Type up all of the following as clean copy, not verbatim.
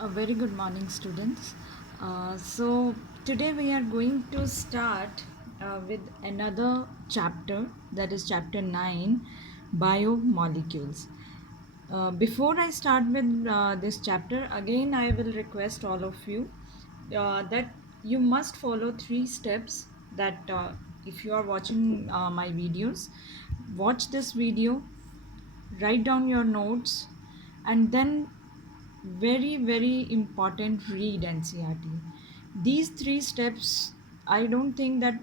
A very good morning, students. So, today we are going to start with another chapter, that is chapter 9, biomolecules. Before I start with this chapter, again I will request all of you that you must follow three steps. That if you are watching my videos, watch this video, write down your notes, and then very important, read NCRT. These three steps, I don't think that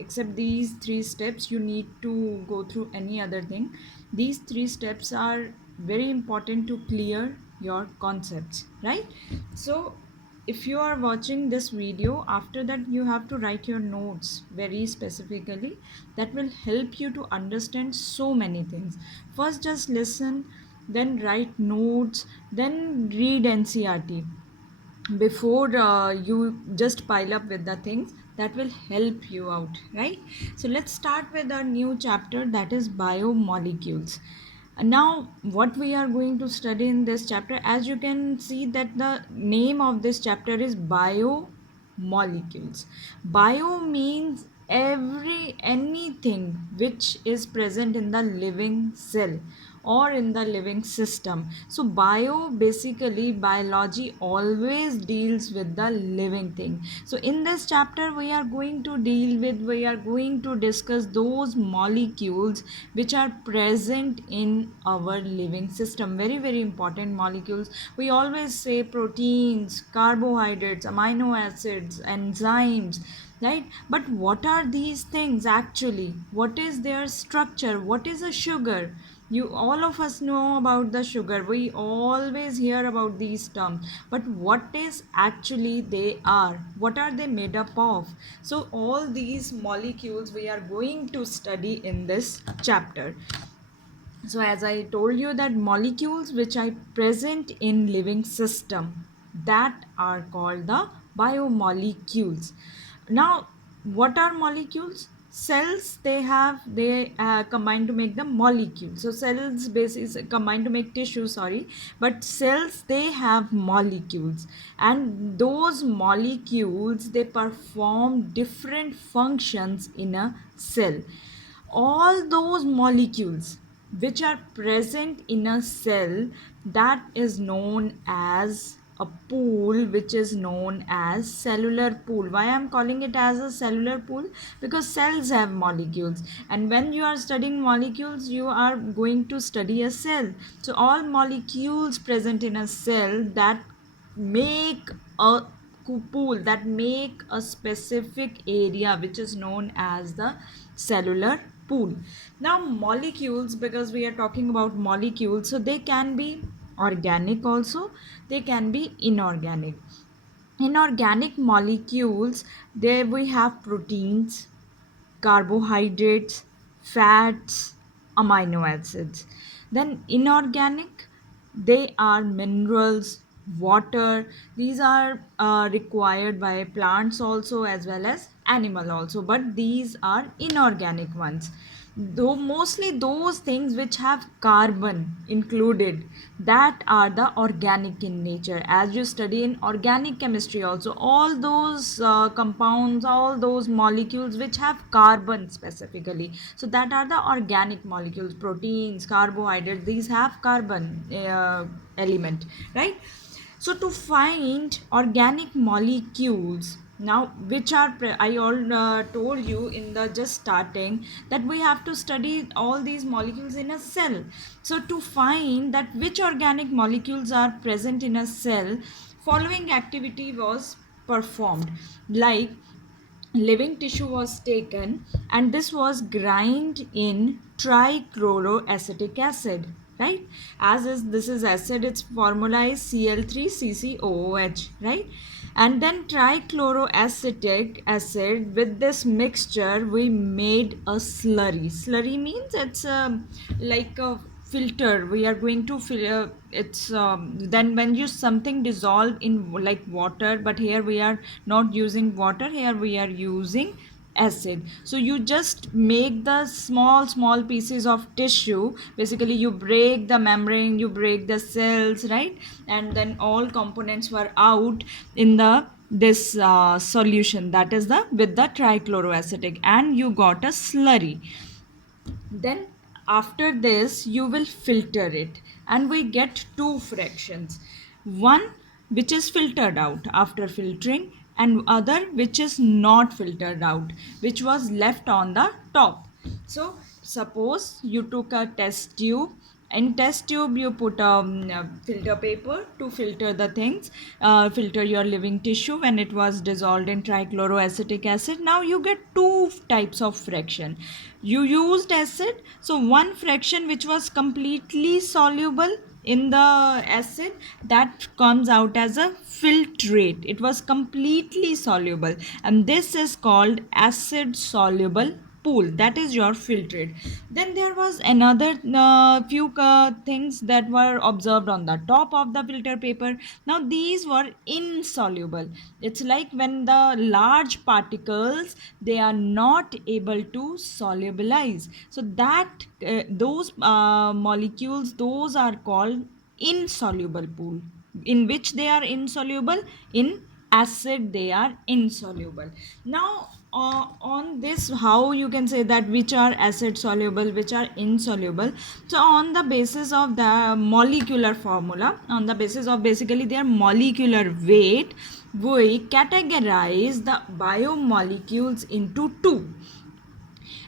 except these three steps you need to go through any other thing. These three steps are very important to clear your concepts, right? So if you are watching this video, after that you have to write your notes very specifically. That will help you to understand so many things. First just listen, then write notes, then read NCRT before you just pile up with the things. That will help you out, right? So let's start with our new chapter, that is biomolecules. Now what we are going to study in this chapter, as you can see that the name of this chapter is biomolecules. Bio means anything which is present in the living cell or in the living system. So bio, basically biology always deals with the living thing. So in this chapter we are going to discuss those molecules which are present in our living system. Very important molecules. We always say proteins, carbohydrates, amino acids, enzymes, right? But what are these things actually? What is their structure? What is a sugar? You, all of us know about the sugar. We always hear about these terms, but what is actually they are? What are they made up of? So all these molecules we are going to study in this chapter. So as I told you that molecules which are present in living system, that are called the biomolecules. Now what are molecules? Cells, they combine to make the molecule. So cells base is combined to make tissue, sorry, but cells, they have molecules, and those molecules, they perform different functions in a cell. All those molecules which are present in a cell, that is known as a pool, which is known as cellular pool. Why I'm calling it as a cellular pool? Because cells have molecules, and when you are studying molecules you are going to study a cell. So all molecules present in a cell that make a pool, that make a specific area which is known as the cellular pool. Now molecules, because we are talking about molecules, so they can be organic also, they can be inorganic. In organic molecules, there we have proteins, carbohydrates, fats, amino acids. Then inorganic, they are minerals, water. These are required by plants also as well as animal also, but these are inorganic ones. Though mostly those things which have carbon included, that are the organic in nature. As you study in organic chemistry also, all those compounds, all those molecules which have carbon specifically, so that are the organic molecules. Proteins, carbohydrates, these have carbon element, right? So to find organic molecules, now which are I all told you in the just starting that we have to study all these molecules in a cell. So to find that which organic molecules are present in a cell, following activity was performed. Like living tissue was taken, and this was grind in trichloroacetic acid, right? As is, this is acid, its formula is Cl3CCOOH, right? And then trichloroacetic acid, with this mixture we made a slurry. Slurry means it's like a filter. We are going to it's then when you something dissolve in like water, but here we are not using water, here we are using acid. So you just make the small pieces of tissue. Basically you break the membrane, you break the cells, right? And then all components were out in the this solution, that is the with the trichloroacetic, and you got a slurry. Then after this you will filter it, and we get two fractions, one which is filtered out after filtering, and other which is not filtered out, which was left on the top. So suppose you took a test tube. In test tube you put a filter paper to filter the things, filter your living tissue when it was dissolved in trichloroacetic acid. Now you get two types of fraction. You used acid, so one fraction which was completely soluble in the acid, that comes out as a filtrate. It was completely soluble, and this is called acid soluble pool. That is your filtrate. Then there was another few things that were observed on the top of the filter paper. Now these were insoluble. It's like when the large particles, they are not able to solubilize, so that those molecules, those are called insoluble pool. In which they are insoluble? In acid they are insoluble. Now on this, how you can say that which are acid soluble, which are insoluble? So on the basis of the molecular formula, on the basis of basically their molecular weight, we categorize the biomolecules into two.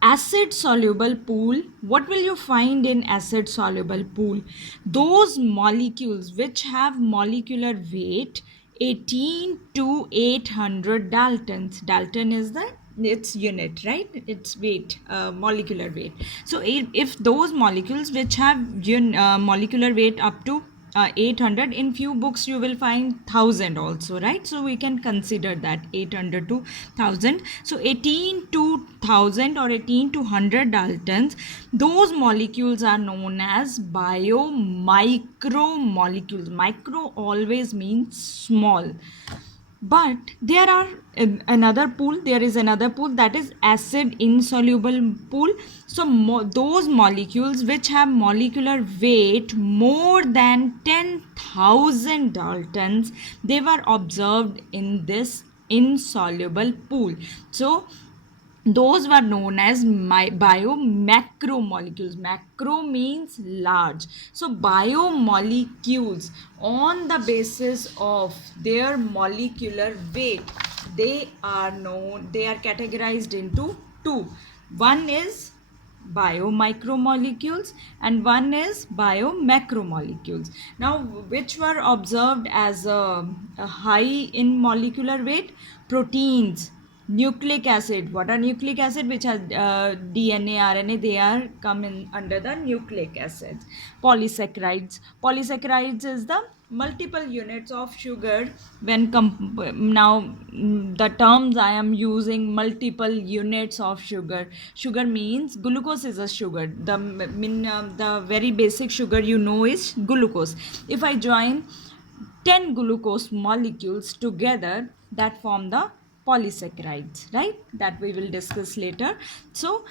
Acid soluble pool, what will you find in acid soluble pool? Those molecules which have molecular weight 18 to 800 daltons. Dalton is the its unit, right? Its weight, molecular weight. So if those molecules which have molecular weight up to 800, in few books you will find 1000 also, right? So we can consider that 800 to 1000. So 18 to 1000 or 18 to 100 daltons, those molecules are known as biomicromolecules. Micro always means small. But there are another pool, there is another pool, that is acid insoluble pool. So those molecules which have molecular weight more than 10,000 daltons, they were observed in this insoluble pool. So those were known as biomacromolecules. Macro means large. So biomolecules, on the basis of their molecular weight, they are known, they are categorized into two. One is biomicromolecules and one is biomacromolecules. Now which were observed as a high in molecular weight? Proteins, nucleic acid. What are nucleic acid? Which are DNA, RNA, they are come in under the nucleic acids. Polysaccharides, polysaccharides is the multiple units of sugar. When now the terms I am using, multiple units of sugar. Sugar means glucose is a sugar. The very basic sugar you know is glucose. If I join 10 glucose molecules together, that form the polysaccharides, right? That we will discuss later. So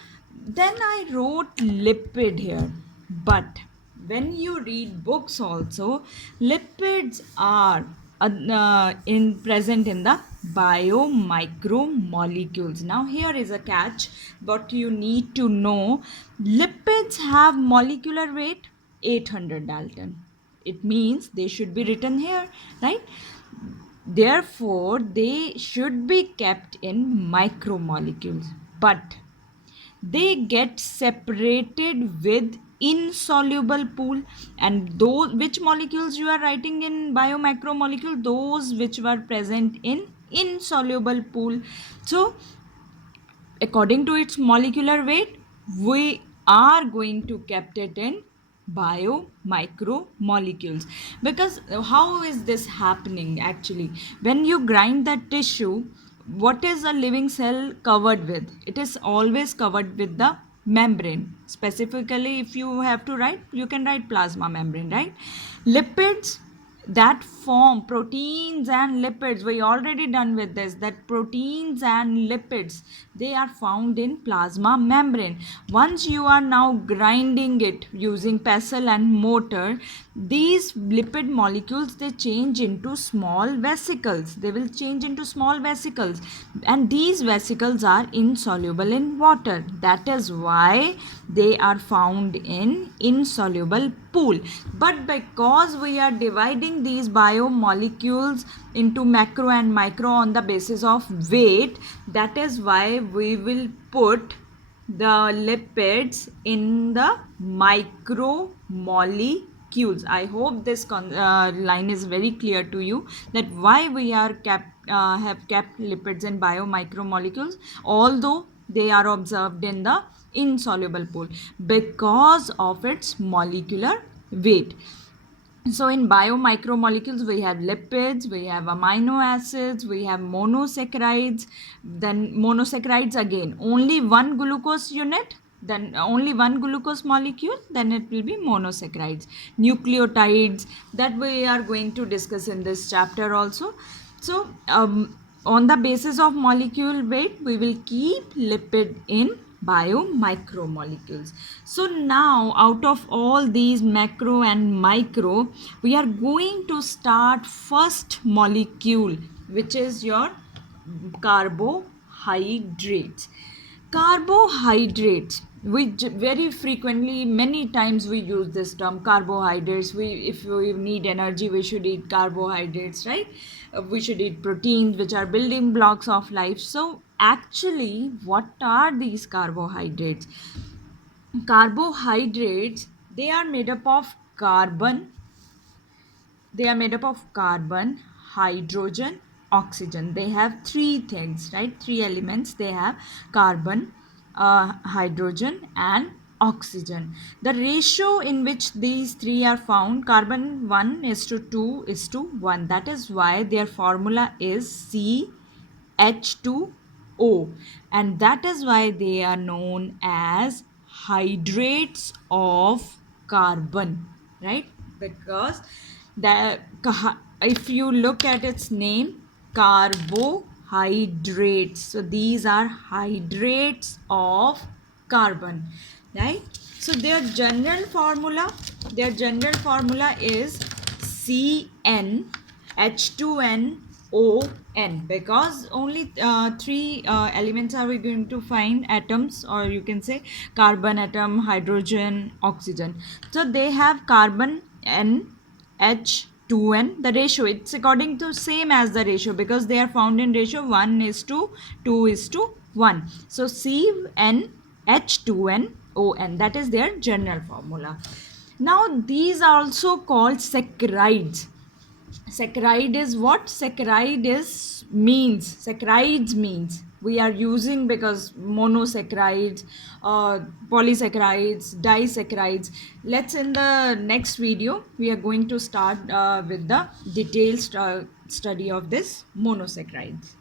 then I wrote lipid here, but when you read books also, lipids are in present in the biomicromolecules. Now here is a catch. What you need to know: lipids have molecular weight 800 dalton. It means they should be written here, right? Therefore they should be kept in micromolecules, but they get separated with insoluble pool. And those which molecules you are writing in biomicromolecule? Those which were present in insoluble pool. So according to its molecular weight, we are going to kept it in biomicromolecules. Because how is this happening actually? When you grind the tissue, what is a living cell covered with? It is always covered with the membrane. Specifically, if you have to write, you can write plasma membrane, right? Lipids, that form proteins and lipids. We already done with this, that proteins and lipids, they are found in plasma membrane. Once you are now grinding it using pestle and mortar, these lipid molecules, they change into small vesicles. They will change into small vesicles, and these vesicles are insoluble in water. That is why they are found in insoluble pool. But because we are dividing these biomolecules into macro and micro on the basis of weight, that is why we will put the lipids in the micromolecules. I hope this line is very clear to you, that why we are have kept lipids in biomicromolecules, although they are observed in the insoluble pool, because of its molecular weight. So in biomicromolecules, we have lipids, we have amino acids, we have monosaccharides. Then monosaccharides, again, only one glucose unit, then only one glucose molecule, then it will be monosaccharides. Nucleotides, that we are going to discuss in this chapter also. So on the basis of molecule weight, we will keep lipid in biomicromolecules. So now, out of all these macro and micro, we are going to start first molecule, which is your carbohydrates. Carbohydrates, we very frequently, many times we use this term carbohydrates. If we need energy, we should eat carbohydrates, right? We should eat proteins, which are building blocks of life. So actually, what are these carbohydrates? Carbohydrates, they are made up of carbon, hydrogen, oxygen. They have three things, right? Three elements. They have carbon, hydrogen, and oxygen. The ratio in which these three are found, carbon 1:2:1. That is why their formula is CH2O, and that is why they are known as hydrates of carbon, right? Because the, if you look at its name, carbohydrates, so these are hydrates of carbon, right? So their general formula is CnH2nOn, because only three elements are we going to find, atoms, or you can say carbon atom, hydrogen, oxygen. So they have carbon N H2n. The ratio, it's according to same as the ratio, because they are found in ratio 1:2:1. So CnH2nOn, that is their general formula. Now these are also called saccharides. Saccharide is what? Saccharides means we are using, because monosaccharides, polysaccharides, disaccharides. Let's, in the next video, we are going to start with the detailed study of this monosaccharides.